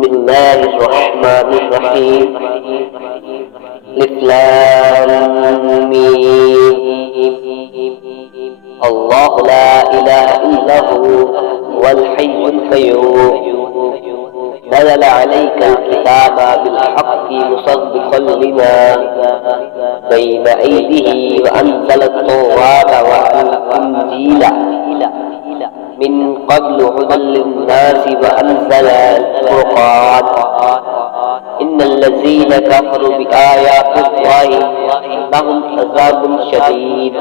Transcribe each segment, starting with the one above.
بسم الله الرحمن الرحيم. ألف لام ميم. الله لا إله إلا هو الحي القيوم. نزل عليك الكتاب بالحق مصدقا لما بين أيديه وأنزل التوراة والإنجيل من قبل هدى للناس وأنزل الفرقان. إن الذين كفروا بآيات الله لهم عذاب شديد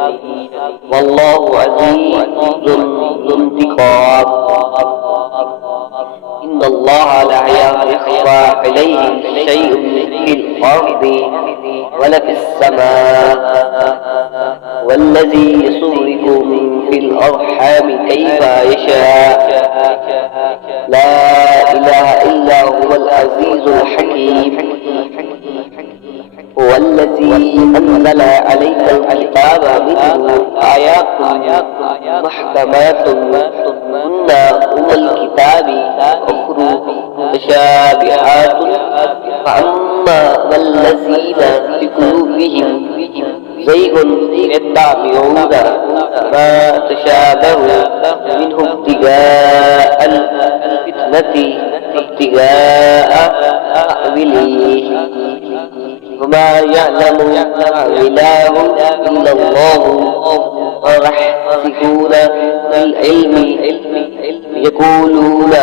والله عزيز ذو انتقام. إن الله لا يخفى عليه شيء في الأرض ولا في السماء. والذي يصرفكم في الأرحام كيف يشاء. لا إله إلا هو العزيز الحكيم. هو الذي أنزل عليك الكتاب منه آيات محكمات هن أم الكتاب أخر متشابهات فأما الذين في قلوبهم زيغ يتبعون ما تشابه منه ابتغاء الفتنة وابتغاء تأويله وما يعلم تأويله إلا الله. والراسخون في العلم يقولون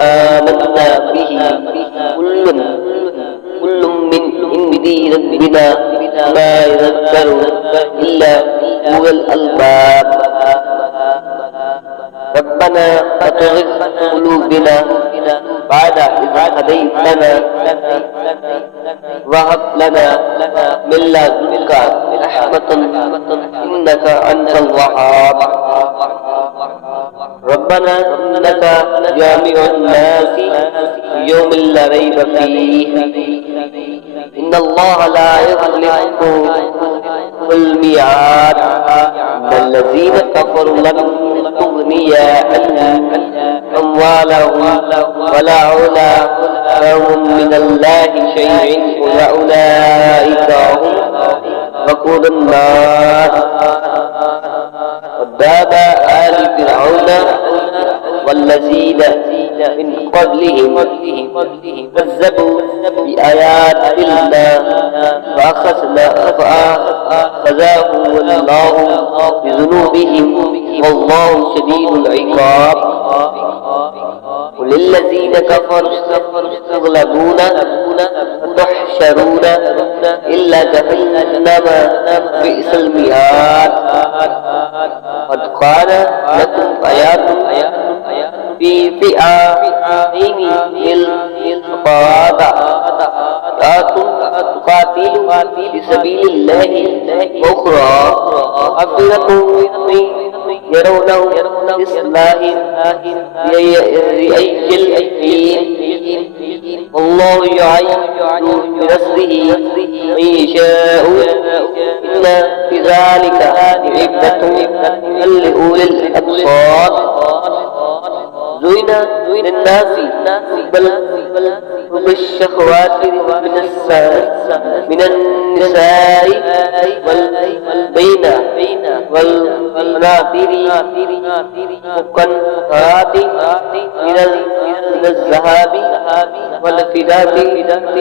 آمنا به كل من عند ربنا ما يذكر إلا أولو الألباب. ربنا لا تزغ قلوبنا بعد إذ هديتنا وهب لنا من لدنك رحمة إنك أنت الوهاب. ربنا إنك جامع الناس يوم لا ريب فيه. إن الله لا يخلف الميعاد. إن الذين كفروا لن تغني عنهم أموالهم ولا أولادهم من الله شيء وأولئك هم وقود النار. وداب آل فرعون والذين من قبلهم كذبوا بآيات الله فأخذهم الله بذنوبهم والله شديد العقاب. وللذين كفروا تغلبون وتحشرون إلا جهنم بئس المهاد. قد قال لكم آيات في فئتين تقاتل في سبيل الله أخرى كافرة يرونه إصلاح رئيس الدين والله يعين بنصره من يشاء. إن في ذلك عبرة لأولي الأبصار. زين للناس حب الشهوات من النساء والبين والقناطير المقنطرة من الذهب والفضة